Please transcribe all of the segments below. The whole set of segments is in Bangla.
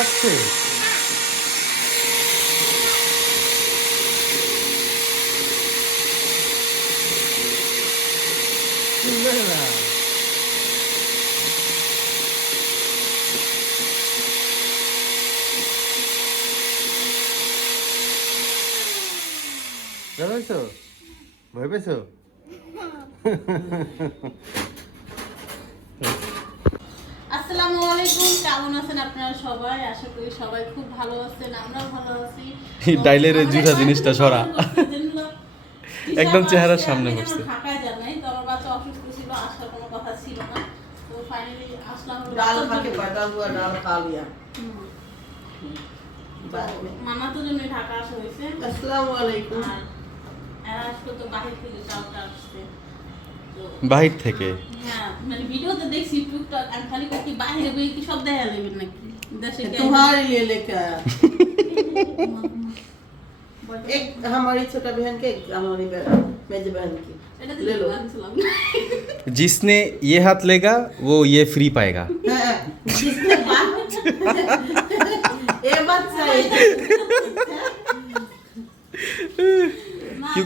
알았지? 힘내라. 잘했어. 말 뱉어. আছেন আপনারা সবাই? আশা করি সবাই খুব ভালো আছেন আমরাও ভালো আছি। ডাইলের জুতা জিনিসটা সরা। একদম চেহারার সামনে বসছে। ঢাকায় যান নাই তো অসুস্থ ছিল আসার কোনো কথা ছিল না। তো ফাইনালি আসলাম ডাল খাকে পাতা হুয়া ডাল খা মামা তো জন্য ঢাকা আসা হয়েছে। আসসালামু আলাইকুম। আর আসলে তো বাহির থেকে চালটা আসছে। বাহির থেকে হ্যাঁ মানে ভিডিওতে দেখছি টুকটাক আমি খালি কই কি বাইরে বই কি সব দেখা যাবে নাকি দেশে কে- तुम्हारे लिए लेके आया বল- एक हमारी छोटा बहन के एक हमारी बहन मेरी बहन की এটা ले लो আনছিলাম जिसने ये हाथ लेगा वो ये फ्री पाएगा हाँ, जिसने बात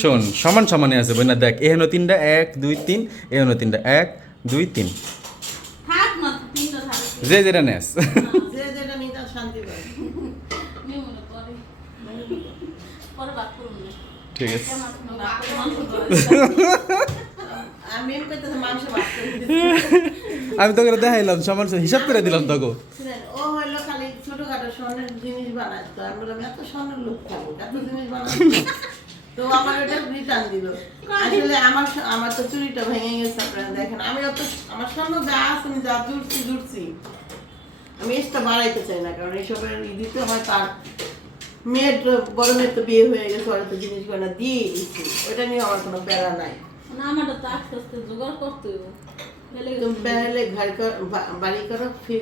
শোন সমান সমানে আছে বই না দেখ এহেন তিনটা এক দুই তিন এহেন তিনটা এক দুই তিন। থাক না তিনটা থাক। যে যেটা নেস। যে যেটা নিতে শান্তি পায় নিয়মটা পরে পরে বাদ করুন না। ঠিক আছে। আমি তোকে দেখাইলাম সমান সমান হিসাব করে দিলাম তোকে শুনেন, ও হইল খালি ছোটখাটো স্বর্ণের জিনিস বানাতো আমি বললাম এত স্বর্ণের লোক থাকো এত জিনিস বানাতো তো আমার ওটা রিটার্ন দিল আসলে আমার স- আমার তো চুরিটা ভেঙে গেছে আপনারা দেখেন আমি অত আমার স্বর্ণ যা আছে আমি যা জুড়ছি জুড়ছি আমি এসটা বাড়াইতে চাই না কারণ এইসবের ই দিতে হয় তার মেয়ের তো বড় মেয়ের তো বিয়ে হয়ে গেছে ওরা তো জিনিস বানা দিয়ে দিচ্ছি ওটা নিয়ে আমার কোনো প্যারা নাই না আমারটা তো আস্তে আস্তে জোগাড় করতে হইব ফেলে तुम গেছি। पहले घर कर बा- बाड़ी करो फिर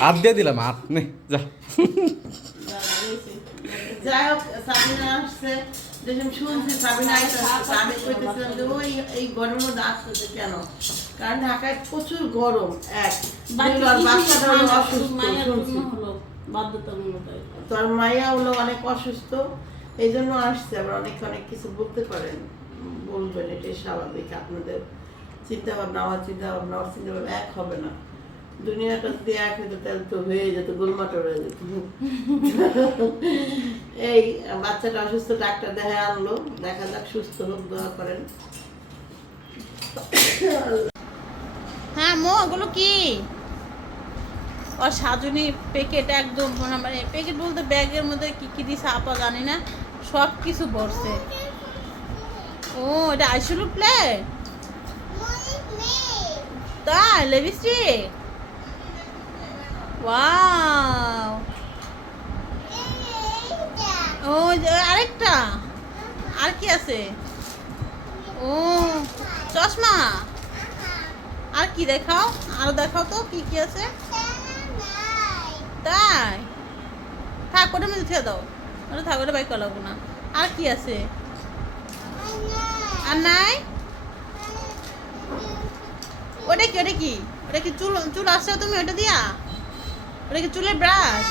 হাত যাই দিয়ে দিলাম হাত নে যা। যাই হোক সাবিনা আসছে। যখন শুনছি সাবিনা আসছে আমি কইতেছিলাম যে ওই এই গরমের মধ্যে হচ্ছে কেন? কারণ ঢাকায় প্রচুর গরম এক। বাচ্চাটা অসুস্থ বাধ্যতামূলক তোর মাইয়া হলো অনেক অসুস্থ এই জন্য আসছে আবার অনেক অনেক কিছু বলতে পারেন। বলবেন এটাই স্বাভাবিক আপনাদের চিন্তা ভাবনা আমার চিন্তা ভাবনা ওর চিন্তা ভাবনা এক হবে না। দুনিয়াটা যদি এক হইতো তাহলে তো হয়ে যেত গোলমাটোর হয়ে যেত। এই বাচ্চাটা অসুস্থ ডাক্তার দেখে আনলো দেখা যাক সুস্থ হোক দোয়া করেন। হ্যাঁ মো ওগুলো কি? আর সাজনি প্যাকেট একদম মানে প্যাকেট বলতে ব্যাগের মধ্যে কি কি দিছে আপা জানি না, সব কিছু ভরছে। ও, এটা আইসুলু প্লে তাই লিপস্টিক ও আরেকটা। আর কি আছে? ও, চশমা? আর কি দেখাও? আরও দেখাও তো, কি কি আছে? তাই? থাক ওটা মধ্যে ছেড়ে দাও। ওটা থাক ওটা বাইক করাবো না। আর কি আছে? আর নাই? ওটা কি ওটা কি? ওটা কি চুল চুল আসছে তুমি ওটা দিয়া? ওটা কি চুলের ব্রাশ?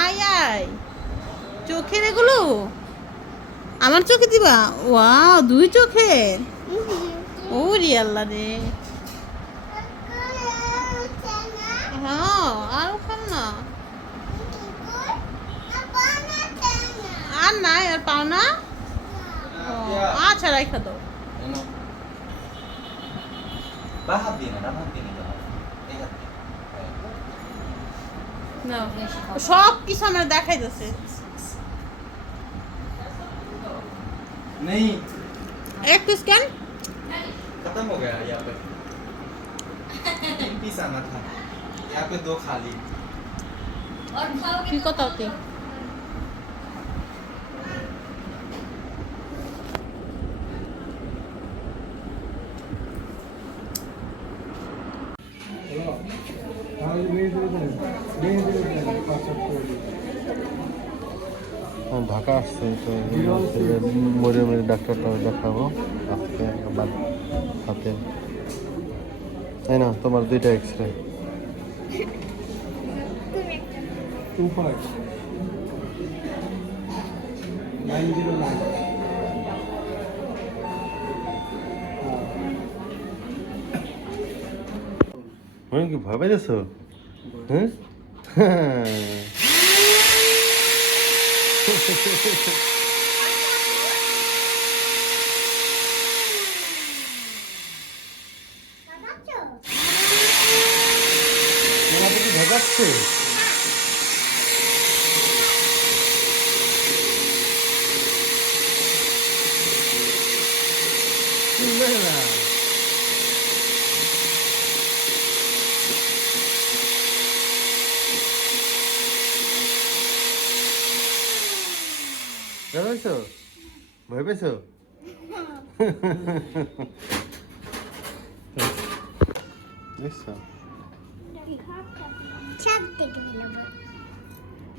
আয় আয়। চোখের এগুলো? আমার চোখে দিবা? ওয়াও দুই চোখের? ও ওরে আল্লাহ রে। হ্যাঁ আরো খাম না আর নাই আর পাও না ও, আচ্ছা রাখা দাও বা হাত দিয়ে না ডান হাত দিয়ে নিতে হবে এই হাত দিয়ে হ্যাঁ। নাও। সব কিছু আমার দেখাই যাচ্ছে नहीं এক পিস কেন खत्म हो गया यहाँ पे तीन पीस आना था यहाँ पे दो खाली और खाओगे কি কথা তুই ঢাকা আসছে তো মরে মরে ডাক্তারটা দেখাবো আজকে আবার হাতে তাই না তোমার দুইটা এক্স রে 2.5 909 오늘 그 봐봐 됐어 응? 나가지 나갔지 পেয়েছ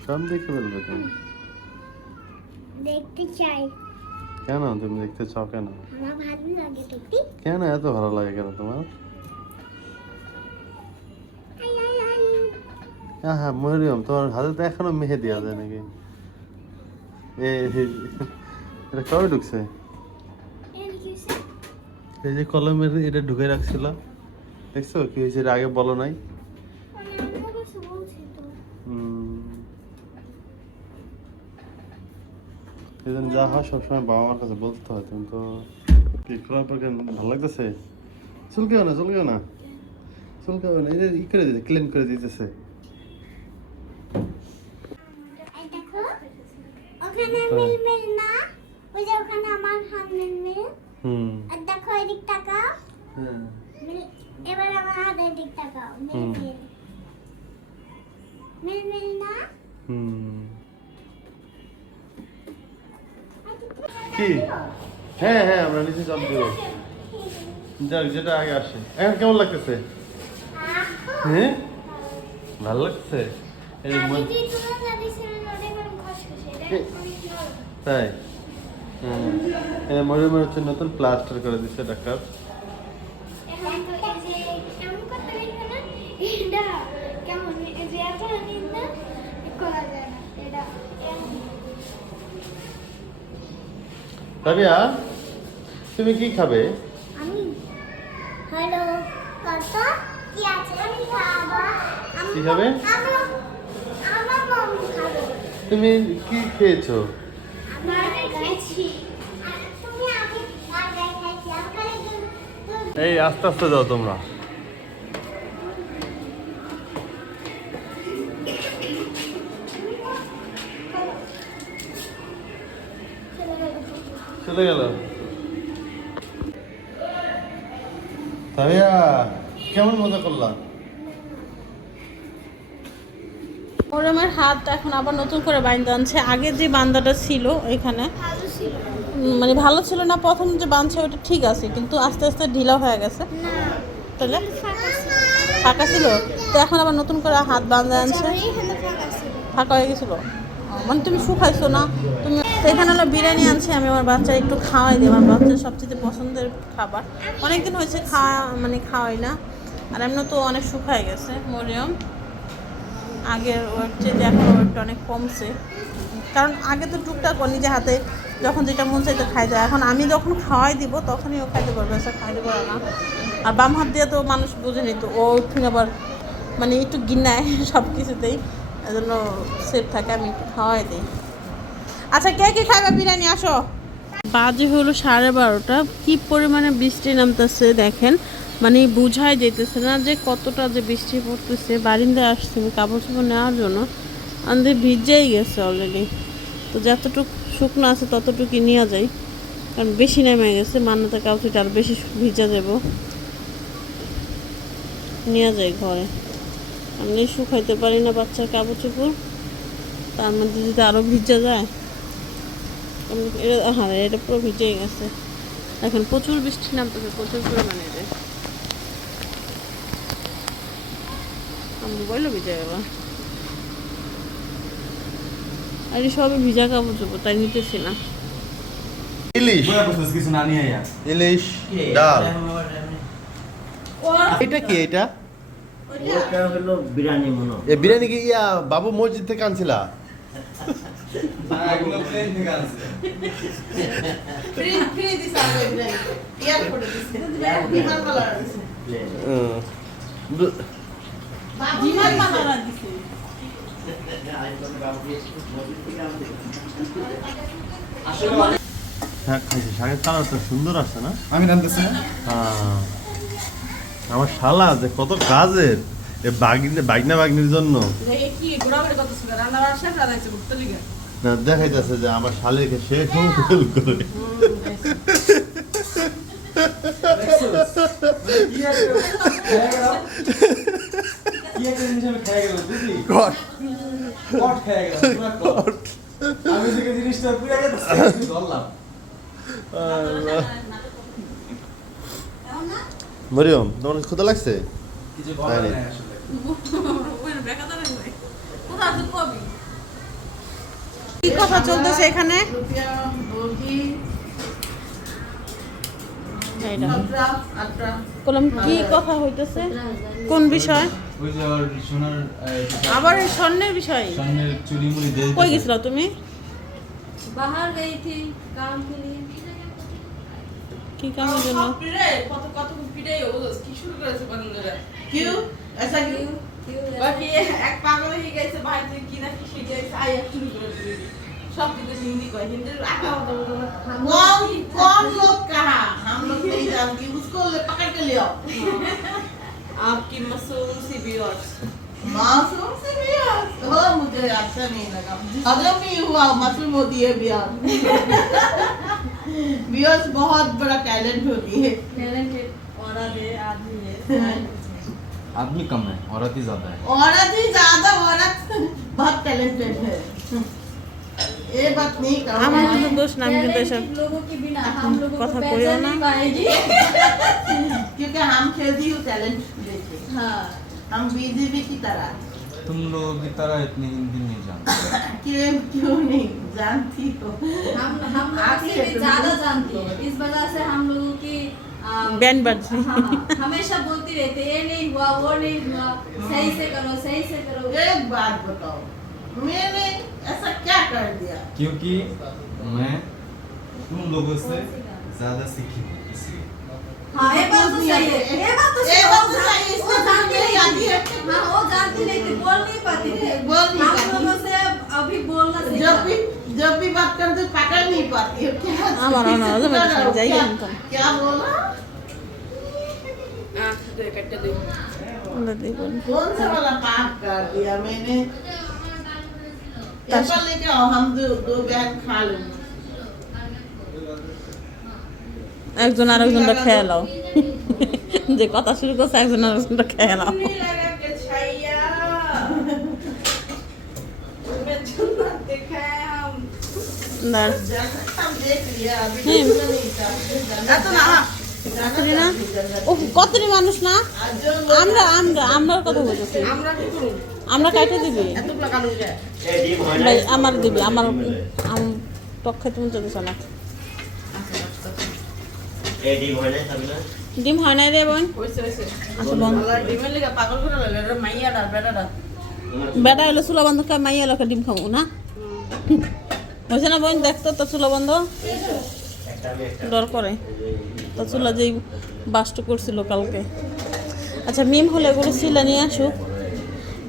সব দেখে বলবে তুমি দেখতে চাই। কেন? তুমি দেখতে চাও কেন? কেন এত ভালো লাগে কেন তোমার? হ্যাঁ হ্যাঁ মরিয়ম তোমার হাতে তো এখনও মেহেদি আছে নাকি? এ এটা কবে ঢুকছে? এই যে কলমের এটা ঢুকে রাখছিল দেখছ? কি হয়েছে? এটা আগে বলো নাই। মানে অন্য কিছু বলছে তো হুম। এই জন্য যা হয় সবসময় বাবা মার কাছে বলতে হয়। তুমি তো কি খোলার পর ভালো লাগতেছে? চুলকেও না চুলকেও না। চুলকেও না। এই ই করে দিতে ক্লিন করে দিতেছে। ওখানে মিলমিল না। ওই যে ওখানে আমার হাত মিলমিল হুম। আর দেখো এদিক তাকাও। হ্যাঁ। এবার আমার হাত এদিক তাকাও মিলমিল মিলমিল না? হুম। কি? হ্যাঁ হ্যাঁ আমরা নিচে চাপ দেবো। যাক যেটা আগে আসে। এখন কেমন লাগতেছে? হ্যাঁ? ভালো লাগছে এই যে মন-। তাই হ্যাঁ। মরে মরে হচ্ছে নতুন প্লাস্টার করে দিচ্ছে ডাক্তার। এখন তো এই যে কেমন করতে লাগবে না? এটা কেমন? এই যে এত নিন না করা যায় না। এটা এমন। তাবিয়া তুমি কি খাবে? আমি? হ্যালো কত? কি আছে? আমি খাব। কি খাবে? আমার মম খাবে তুমি কি খেয়েছো আমরা খাইছি আর তুমি আমি বার্গার খাইছি আমাকে এই, আস্তে আস্তে যাও তোমরা। চলে গেল। কেমন মজা করলাম ওর আমার হাত এখন আবার নতুন করে বাইন্দা আনছে। আগে যে বান্দাটা ছিল এখানে মানে ভালো ছিল না প্রথম যে বাঁধছে ওটা ঠিক আছে কিন্তু আস্তে আস্তে ঢিলা হয়ে গেছে। তাহলে? ফাঁকা ছিল। তো এখন আবার নতুন করে হাত বাঁধা আনছে? ফাঁকা হয়ে গেছিল? মানে তুমি শুকাইছো না? তুমি তো এখানে হলো বিরিয়ানি আনছি আমি আমার বাচ্চা একটু খাওয়াই দিই আমার বাচ্চার সবচেয়ে পছন্দের খাবার। অনেকদিন হয়েছে খাওয়া মানে খাওয়াই না আর এমনি তো অনেক শুকায় গেছে মরিয়ম। আগের ওয়েট চেয়ে এখন ওয়েটটা অনেক কমছে। কারণ আগে তো টুকটাক নিজে হাতে যখন যেটা মন চাইতে খাইতে এখন আমি যখন খাওয়াই দিব, তখনই ও খাইতে পারবে, সে খাইতে পারে না। আর বাম হাত দিয়ে তো মানুষ বুঝেনি তো, ও উঠুন আবার মানে একটু গিনায় সব কিছুতেই এজন্য সেফ থাকে, আমি একটু খাওয়াই দিই। আচ্ছা কে কে খাবে বিরিয়ানি? আসো। বাজে হলো সাড়ে বারোটা। কি পরিমাণে বৃষ্টি নামতেছে দেখেন। মানে বুঝাই যেতেছে না যে কতটা যে বৃষ্টি পড়তেছে। বারিন্দায় আসছি, কাপড় চোপড় নেওয়ার জন্য। আমাদের ভিজেই গেছে অলরেডি তো যতটুকু শুকনো আছে ততটুকুই নেওয়া যায় কারণ বেশি নেমে গেছে মান্নাতে কাপড়টা আর বেশি ভিজা যাব। নেওয়া যায় ঘরে। আমি শুকাইতে পারি না বাচ্চার কাপড় চোপড় তার মধ্যে যদি আরও ভিজা যায় এটা হ্যাঁ এটা পুরো ভিজে গেছে। এখন প্রচুর বৃষ্টি নামতেছে, প্রচুর পরিমাণে আমার মোবাইলও ভিজে গেল। আর এই সবই ভিজা কাপড় চোপড় তাই নিতেছি না। ইলিশ। কিছু না নিয়ে আয়া। ইলিশ ডাল। এটা কি এটা? বিরিয়ানি মনে। এ বিরিয়ানি কি ইয়া বাবু মসজিদ থেকে আনছিলা? হুম। সুন্দর আছে না? আমি রান্তেছি না। হ্যাঁ। আমার শালা যে কত কাজের এ বাগিনে বাগনা বাগনির জন্য। দেখাইতেছে যে আমার শালিকে সে ফেল করে। মরিয়ম তোমার ক্ষুদা লাগছে? কিছু বলার নাই আসলে কি কথা চলতেছে এখানে? আচ্ছা, এটা। কি কথা হইতেছে? কোন বিষয়? আবার স্বর্ণের বিষয়? কই গেছিল তুমি? বাহার গই কিউ सब कितने हिंदी को हिंदी कौन कौन लोग कहा हम लोग नहीं जानती उसको ले पकड़ के ले आओ आपकी मासूम सी व्यूअर्स मासूम से हो मुझे अच्छा नहीं लगा हजम नहीं हुआ मासूम होती है बियाह बहुत बड़ा टैलेंट होती है टैलेंटेड औरत है आदमी है आदमी कम है औरत ही ज़्यादा है औरत ही ज़्यादा औरत बहुत टैलेंटेड है ये बात नहीं আমার कहो কিন্তু দোষ না আমি কিন্তু এসব टैलेंटेड लोगों के बिना हम लोगों কথা को কইও पहचान না। नहीं पाएगी क्योंकि हम खेलती हूँ टैलेंट देखे हाँ हम बीजेपी की तरह तुम लोगों की तरह इतनी हिंदी नहीं जानते क्यों क्यों नहीं जानती हो हम हम लोग आती से है भी तुम ज्यादा लोग। जानती है इस वजह से हम लोगों की आ, बैंड बजती हाँ, हाँ, हमेशा बोलती रहती है ये नहीं हुआ वो नहीं हुआ सही से करो सही से करो एक बात बताओ मैंने ऐसा क्या कर दिया? क्योंकि मैं तुम लोगों से ज़्यादा सीखी हूँ हाँ ये बात तो सही है। ये तो बात तो सही है। वो जानती नहीं है। हाँ वो जानती नहीं थी। बोल नहीं पाती थी। बोल नहीं पाती। हम लोगों से अभी बोलना सीखा। जब भी जब भी बात करते पकड़ नहीं पाती है। क्या हाँ ना तो मैं समझ क्या बोला? कौन सा वाला पाप कर दिया मैंने? একজন আরেকজনটা খেয়ে নাও। যে কথা শুরু করছে একজন আরেকজনটা খেয়ে নাও। কতটি মানুষ না? আমরা আমরা আমরা কথা বলতেছি। আমরা কি আমরা কাটে দিবি। লুক? ভাই আমার দিবি আমার পক্ষে তুমি চলতেছ না। এই ডিম হয় না, সাবিনা? ডিম নাই রে বোন। আচ্ছা বোন। বেটা এলো চুলা বন্ধ করে মাইয়া লোকের ডিম খাব না। হয়েছে না বোন দেখতো তো চুলা বন্ধ? ডর করে। তো চুলা যেই বাস্ট করছিল কালকে। আচ্ছা মিম হলে এগুলো শিলা নিয়ে আসুক।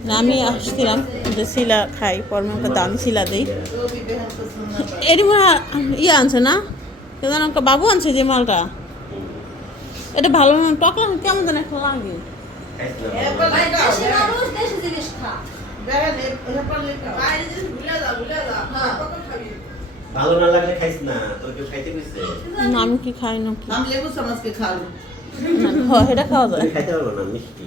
না আমি আসছিলাম যে শিলা খাই পর আমাকে দাম শিলা দিই। এরই মনে ইয়ে আনছে না? কেন আমাকে বাবু আনছে যে মালটা? এটা ভালো না টক লাগে কেমন যেন একটা লাগে। ভালো না লাগলে খাইস না তোর কেউ খাইতে কইছে? না আমি কি খাই না কি আমি লেবু চামচকে খাব না, সেটা খাওয়া যায়। খাইতে পারব না মিষ্টি।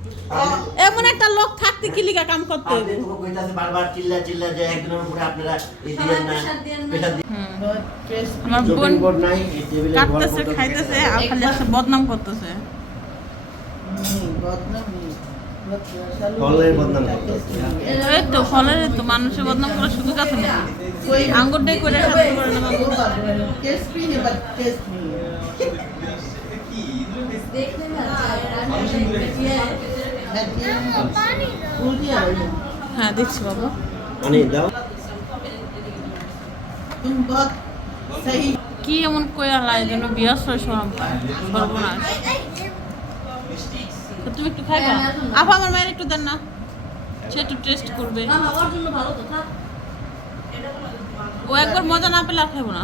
এমন একটা লোক থাকতে কি লিগা কাম করতে হবে? বারবার চিল্লা চিল্লা যে উপরে আপনারা এই না বোন কাটতেছে খাইতেছে আর খালি বদনাম করতেছে। এই তো তো মানুষের বদনাম না আঙ্গুরটাই করে না হ্যাঁ দেখছি বাবা। কি এমন কয়ে আলাই যেন বিয়ার সরম সর্বনাশ। তুমি একটু খাই আপা আমার মায়ের একটু দেন না। সে একটু টেস্ট করবে। ও একবার মজা না পেলে আর খাব না।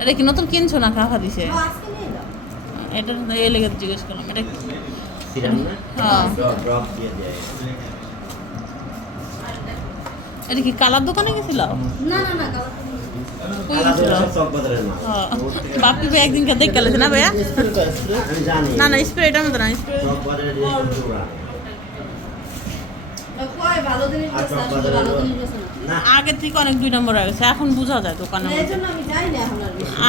এটা কি নতুন কিনছো না খাওয়া দিছে? এটা এ লেগে জিজ্ঞেস করলাম এটা কি? সিরাম না? হ্যাঁ। ড্রপ ড্রপ দিয়ে দেয়। এটা কি কালার দোকানে গেছিল? না হ্যাঁ। বাপি ভাই একদিন কে দেখে গেছে না ভাইয়া? না না স্প্রে এটার মতো না স্প্রে ভালো জিনিস ভালো জিনিস আগে থেকে অনেক দুই নম্বর হয়ে গেছে এখন বোঝা যায় দোকানে।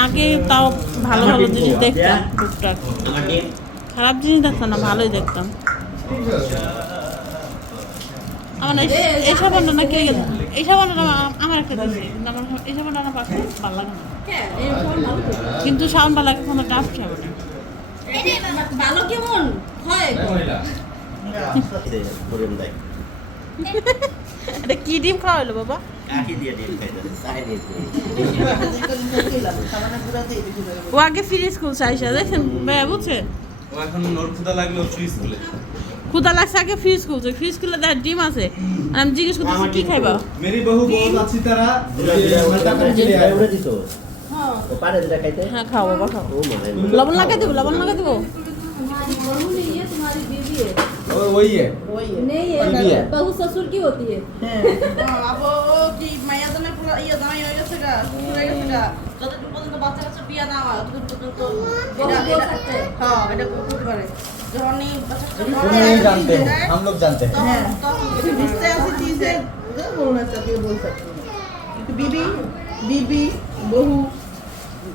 আগে তাও ভালো ভালো জিনিস দেখতাম টুকটাক। আমার খারাপ জিনিস দেখতাম না ভালোই দেখতাম। আমার এই- সাবানটা না কে গেছে এই সাবানটা আমার একটা কিন্তু আমার এই সাবানটা না পাশে ভালো লাগে না। কিন্তু সাবানটা লাগে কোনো টাফ খাবে ভালো কেমন? হয়। এটা কি ডিম খাওয়া হলো বাবা? ও আগে ফ্রি স্কুল চাইছে দেখেন ভাইয়া বুঝছে? ও এখন নোট খুদা লাগল ফ্রি স্কুলে। খুদা লাগছে আগে ফ্রি স্কুল ফ্রি স্কুলে তার ডিম আছে। আর আমি জিজ্ঞেস করতেছি কি খাইবা? মেরি বহু বহুত আছি তারা হ্যাঁ খাও বাবা লবণ লাগাই দেবো লবণ লাগাই দেবো? तुम्हारी बहू नहीं है तुम्हारी बीवी है ও ওই है वही है नहीं बीवी है है। बहू ससुर की होती है अब কি মায়া জানে পুরো ইয়ে জামাই হয়ে গেছে গা শ্বশুর হয়ে গেছে গা যতটুকু পর্যন্ত বাচ্চা কাচ্চা বিয়া না হয় ততটুকু পর্যন্ত বহু এটা- বল এটা- सकते हैं হ্যাঁ এটা করতে পারে যখনই বাচ্চা কাচ্চা तुम বড় नहीं হয়, जानते বিয়ে हैं দেয়, हम लोग जानते हैं तब- तब रिश्ते ऐसी चीज है जो बोलना चाहिए बोल सकते हैं क्योंकि बीबी बीबी बहू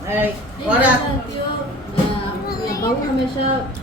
ऐ, औरत जानती हो अ, बहू हमेशा बेटा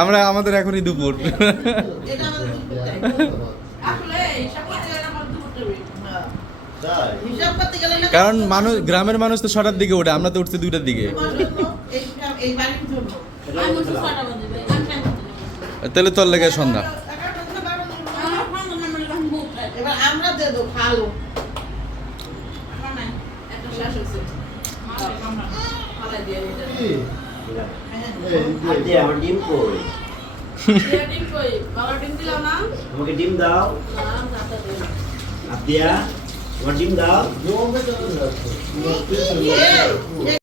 আমরা আমাদের এখনই দুপুর। কারণ মানুষ গ্রামের মানুষ তো ছটার দিকে ওঠে আমরা তো উঠছি দুইটার দিকে। তাহলে তোর লেগে সন্ধ্যা। আমরা যে আমার ডিম কই ডিম? আমাকে ডিম দাও। আপিয়া আমার ডিম দাও